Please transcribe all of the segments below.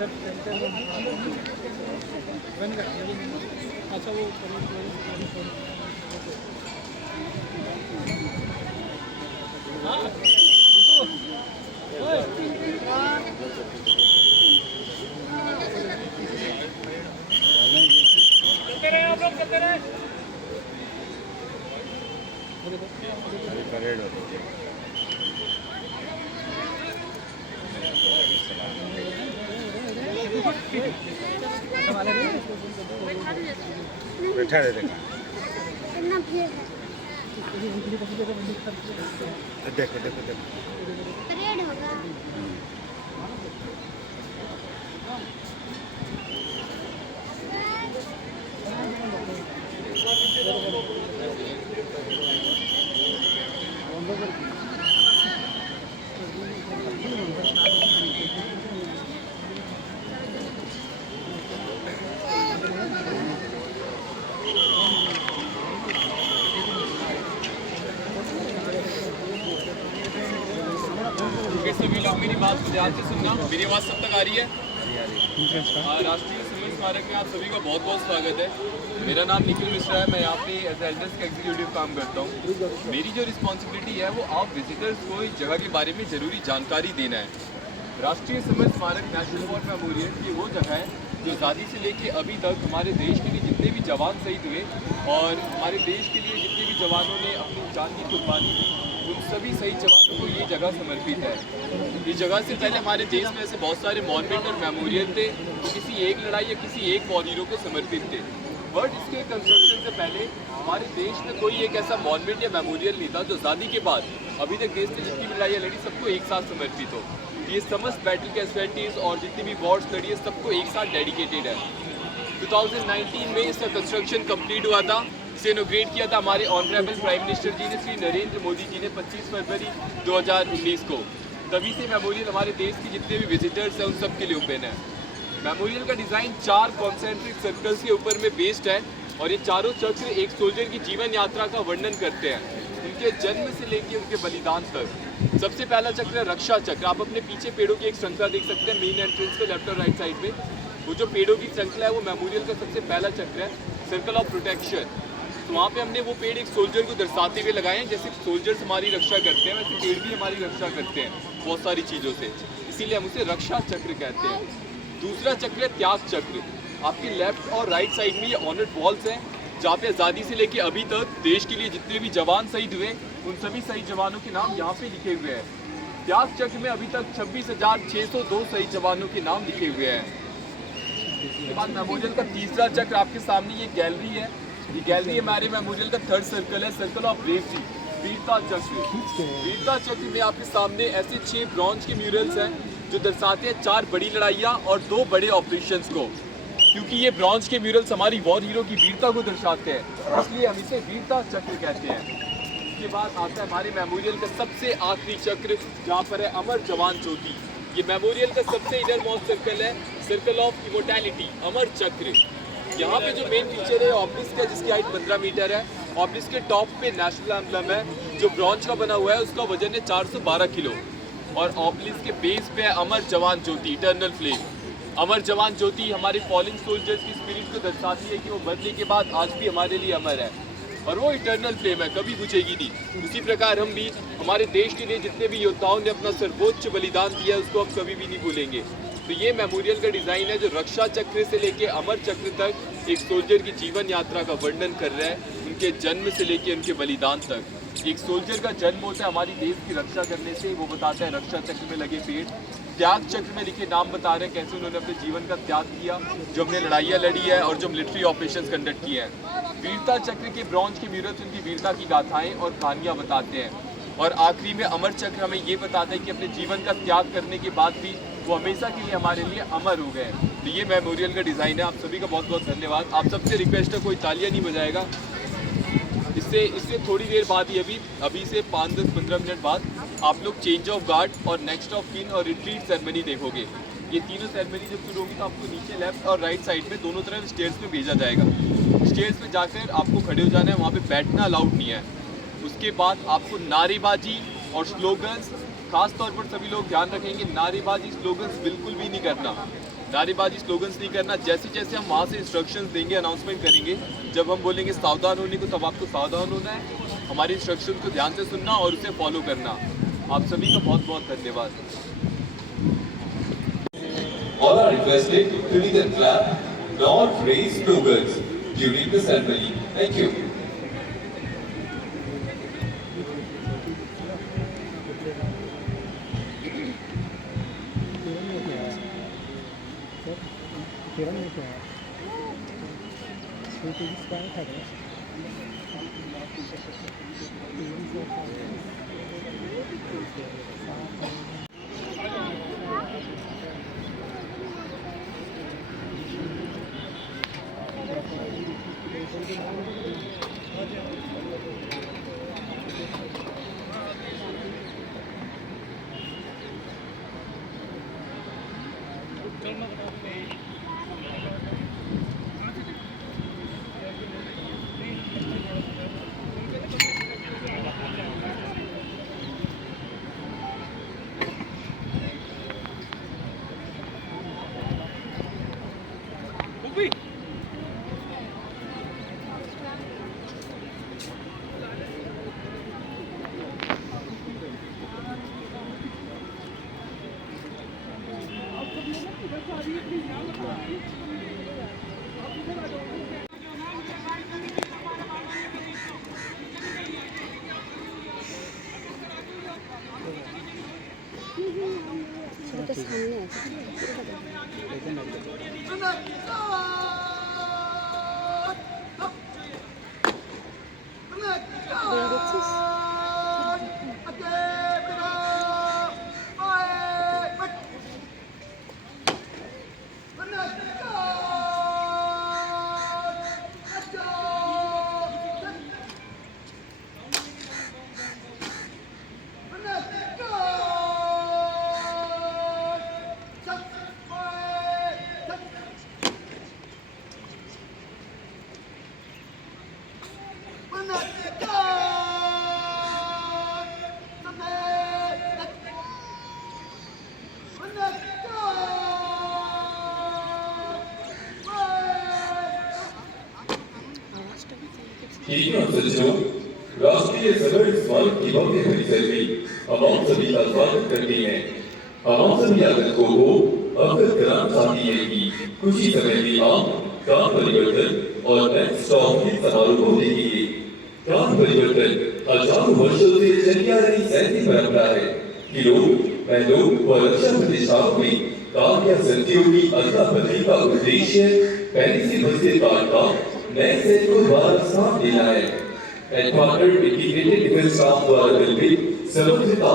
अच्छा वो परेड होती है। बैठा रहते देखो देखो देखो परेड होगा। सभी लोग मेरी बात को ध्यान से सुनना। मेरी आवाज़ सब तक आ रही है? राष्ट्रीय समर स्मारक में आप सभी का बहुत बहुत स्वागत है। मेरा नाम निखिल मिश्रा है। मैं यहाँ पे एज एल्डर्स का एग्जीक्यूटिव काम करता हूँ। मेरी जो रिस्पॉन्सिबिलिटी है वो आप विजिटर्स को इस जगह के बारे में ज़रूरी जानकारी देना है। राष्ट्रीय समर स्मारक नेशनल वॉर मेमोरियल ये वो जगह है जो आज़ादी से लेके अभी तक हमारे देश के लिए जितने भी जवान शहीद हुए और हमारे देश के लिए जितने भी जवानों ने अपनी जान की कुर्बानी दी, उन सभी शहीद जवानों को ये जगह समर्पित है। इस जगह से पहले हमारे देश में ऐसे बहुत सारे मॉन्यूमेंट और मेमोरियल थे जो किसी एक लड़ाई या किसी एक वॉर हीरो को समर्पित थे। बट इसके कंस्ट्रक्शन से पहले हमारे देश में कोई एक ऐसा मॉन्यूमेंट या मेमोरियल नहीं था जो आज़ादी के बाद अभी तक देश ने जितनी भी लड़ाइयाँ लड़ी सबको एक साथ समर्पित हो। ये समस्त बैटल कैजुअल्टीज और जितनी भी वॉर्स लड़ी है सबको एक साथ डेडिकेटेड है। 2019 में इसका कंस्ट्रक्शन कंप्लीट हुआ था। इसे इनोग्रेट किया था हमारे ऑनरेबल प्राइम मिनिस्टर जी ने, श्री नरेंद्र मोदी जी ने 25 फरवरी 2019 को। तभी से मेमोरियल हमारे देश के जितने भी विजिटर्स हैं उन सब के लिए ओपन है। मेमोरियल का डिज़ाइन 4 कॉन्सेंट्रिक सर्कल्स के ऊपर में बेस्ड है और ये चारों चक्र एक सोल्जर की जीवन यात्रा का वर्णन करते हैं, उनके जन्म से लेकर उनके बलिदान तक। सबसे पहला चक्र है रक्षा चक्र। आप अपने पीछे पेड़ों की एक श्रृंखला देख सकते हैं मेन एंट्रेंस पे लेफ्ट और राइट साइड में। वो जो पेड़ों की श्रृंखला है वो मेमोरियल का सबसे पहला चक्र है। सर्कल ऑफ प्रोटेक्शन, तो वहाँ पे हमने वो पेड़ एक सोल्जर को दर्शाते हुए लगाए हैं। जैसे सोल्जर्स हमारी रक्षा करते हैं वैसे पेड़ भी हमारी रक्षा करते हैं बहुत सारी चीज़ों से, इसीलिए हम उसे रक्षा चक्र कहते हैं। दूसरा चक्र है त्याग चक्र। आपके लेफ्ट और राइट साइड में ये ऑनर्ड वॉल्स हैं जहाँ पे आज़ादी से लेके अभी तक देश के लिए जितने भी जवान शहीद हुए उन सभी शहीद जवानों के नाम यहाँ पे लिखे हुए हैं। त्याग चक्र में अभी तक 26,602 शहीद जवानों के नाम लिखे हुए हैं। उसके बाद मेमोरियल का तीसरा चक्र आपके सामने ये गैलरी है। ये गैलरी हमारे मेमोरियल का थर्ड सर्कल है, सर्कल ऑफ ब्रेवरी, वीरता चक्र। वीरता चक्र में आपके सामने ऐसे 6 ब्रॉन्ज के म्यूरल्स हैं जो दर्शाते हैं 4 बड़ी लड़ाइयाँ और 2 बड़े ऑपरेशंस को। क्योंकि ये ब्रॉन्ज के म्यूरल्स हमारी वॉर हीरो की वीरता को दर्शाते हैं, इसलिए हम इसे वीरता चक्र कहते हैं। इसके बाद आता है हमारे मेमोरियल का सबसे आखिरी चक्र जहाँ पर है अमर जवान ज्योति। ये मेमोरियल का सबसे इनर मोस्ट सर्कल है, सर्कल ऑफ इमोर्टैलिटी, अमर चक्र। यहाँ पे जो मेन फीचर है ऑब्लिस्क है जिसकी हाइट 15 मीटर है। ऑब्लिस्क के टॉप पे नेशनल एम्बलम है जो ब्रॉन्ज का बना हुआ है, उसका वजन है 412 किलो। और ऑब्लिस्क के बेस पे है अमर जवान ज्योति, इटर्नल फ्लेम। अमर जवान ज्योति हमारे फॉलिंग सोल्जर्स की स्पिरिट को दर्शाती है कि वो मरने के बाद आज भी हमारे लिए अमर है और वो इटर्नल फ्लेम है, कभी बुझेगी नहीं। उसी प्रकार हम भी हमारे देश के लिए जितने भी योद्धाओं ने अपना सर्वोच्च बलिदान दिया है उसको हम कभी भी नहीं भूलेंगे। तो ये मेमोरियल का डिज़ाइन है जो रक्षा चक्र से लेके अमर चक्र तक एक सोल्जर की जीवन यात्रा का वर्णन कर रहा है, उनके जन्म से लेके उनके बलिदान तक। एक सोल्जर का जन्म होता है हमारी देश की रक्षा करने से, वो बताता है रक्षा चक्र में लगे पेड़। त्याग चक्र में लिखे नाम बता रहे हैं कैसे उन्होंने अपने जीवन का त्याग किया, जो हमने लड़ाइयाँ लड़ी है और जो मिलिट्री ऑपरेशंस कंडक्ट किए हैं। वीरता चक्र के ब्रॉन्ज के म्यूरल्स उनकी वीरता की गाथाएं और कहानियाँ बताते हैं। और आखिरी में अमर चक्र हमें ये बताता है कि अपने जीवन का त्याग करने के बाद भी वो हमेशा के लिए हमारे लिए अमर हो गए। तो ये मेमोरियल का डिज़ाइन है। आप सभी का बहुत बहुत धन्यवाद। आप सबसे रिक्वेस्ट है कोई तालियां नहीं बजाएगा। इससे थोड़ी देर बाद ही अभी से 5-10-15 मिनट बाद आप लोग चेंज ऑफ गार्ड और नेक्स्ट ऑफ किन और रिट्रीट सेरेमनी देखोगे। ये तीनों सेरेमनी जब शुरू होगी तो आपको नीचे लेफ्ट और राइट साइड में दोनों तरफ स्टेयर्स में भेजा जाएगा। स्टेयर्स पे जाकर आपको खड़े हो जाना है, वहाँ पे बैठना अलाउड नहीं है। उसके बाद आपको नारेबाजी और स्लोगन्स, खास तौर पर सभी लोग ध्यान रखेंगे नारेबाजी स्लोगन्स बिल्कुल भी नहीं करना। नारेबाजी स्लोगन्स नहीं करना। जैसे जैसे हम वहाँ से इंस्ट्रक्शंस देंगे, अनाउंसमेंट करेंगे, जब हम बोलेंगे सावधान होने को, तब आपको सावधान होना है, हमारी इंस्ट्रक्शंस को ध्यान से सुनना और उसे फॉलो करना। आप सभी का बहुत बहुत धन्यवाद। All are requested to neither clap nor raise slogans during the ceremony. Thank you. সেটা সামনে আছে দেখছিস राष्ट्रीय समर स्मारक की भव्य परिसर में हम आप सभी का स्वागत करते हैं। हम आप सभी नागरिकों को अवगत कराना चाहते हैं कि कुछ ही समय में आप काम परिवर्तन और नेक्स्ट स्टॉप के समारोह को देखेंगे। काम परिवर्तन हजारों वर्षों से चली आ रही ऐसी परंपरा है कि लोग पहलों व रक्षा प्रतिष्ठानों में काम या संधियों की अदला बदली का उद्देश्य पहले से बचते काल का नए सेट को द्वारा स्थान देना है। And partnered with integrated defense staff द्वारा निर्मित Samarthita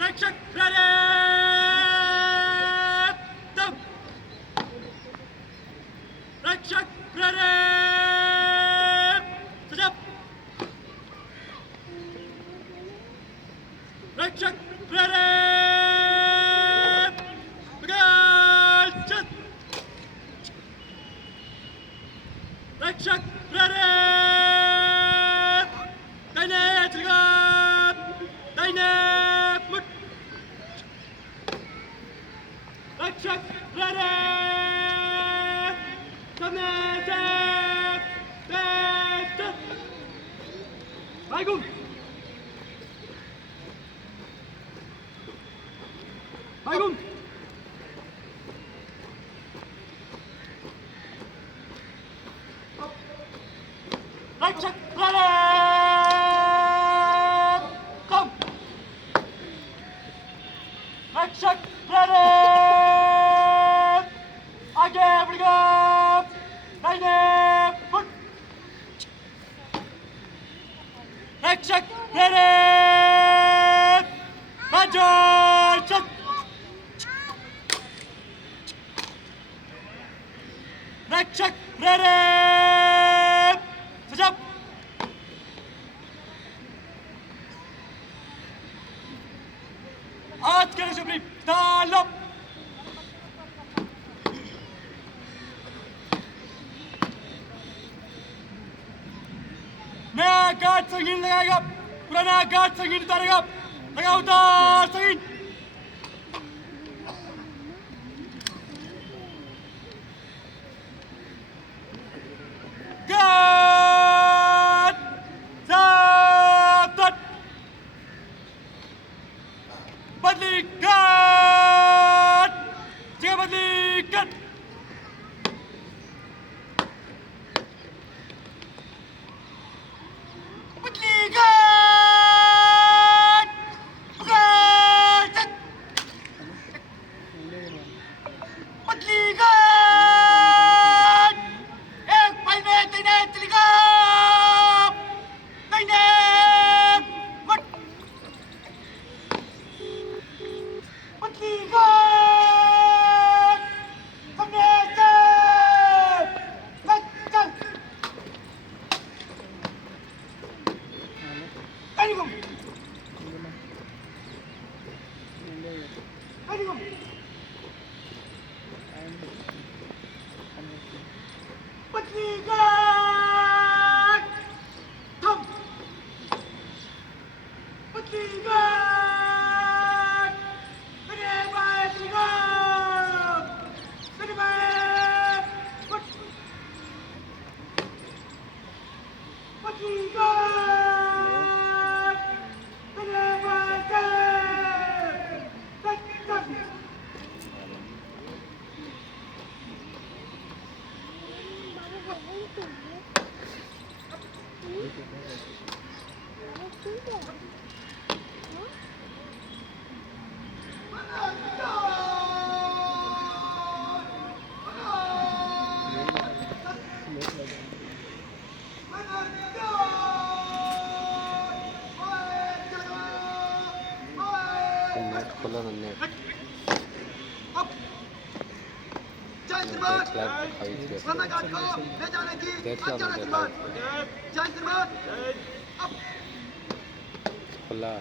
Rexhak ready! Dum! Rexhak ready! Sit up! Rexhak ready! Begin! Sit! Rexhak ready! Dine Tilgam! Dine Mut! Rexhak ready! Samnese! Bete! Baygum! Baygum! Rexhak ready! Come! Rexhak ready! आगे बढ़ेगा दाहिने foot रक्षक ready बाजू चल रक्षक ready सजब आज के शुभरी तालब नया गार्ड संगीन लगाएगा पुराना गार्ड संगीन उतारेगा लगा उतार संगीन गार्ड सावधान बदली गार्ड जगह बदली कर खोला हमने खोला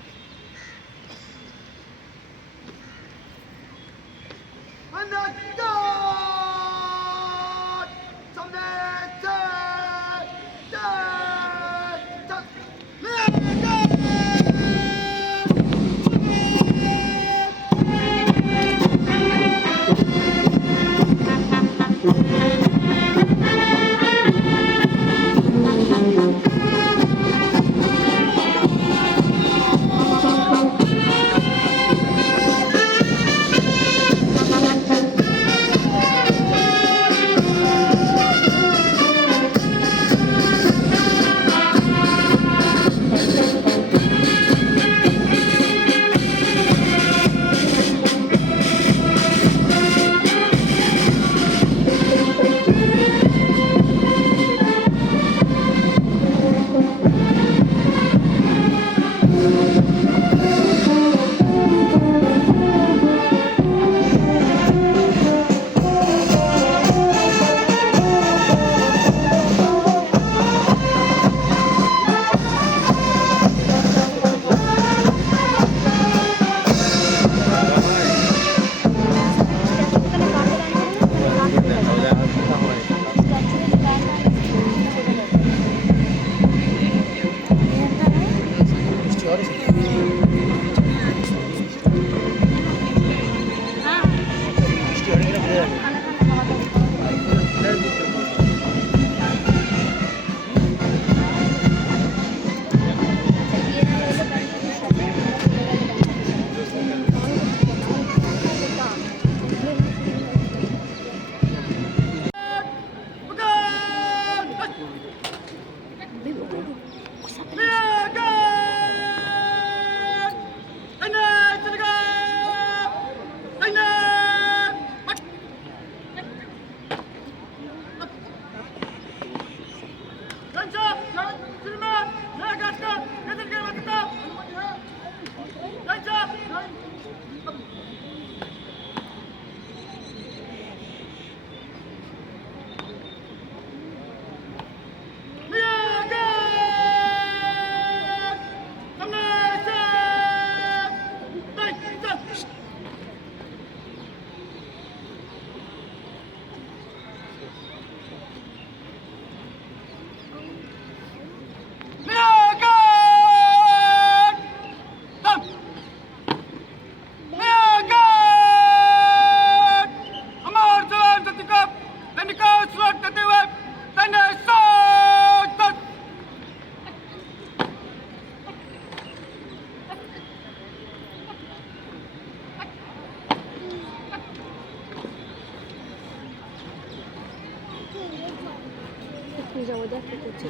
কি যাবো দেখ কি করছে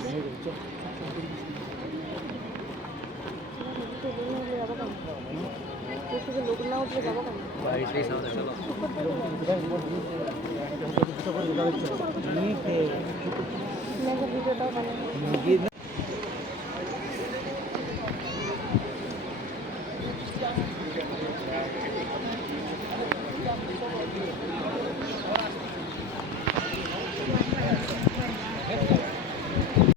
লোক না উঠলে যাবো কেন ভিডিওটাও বানাবো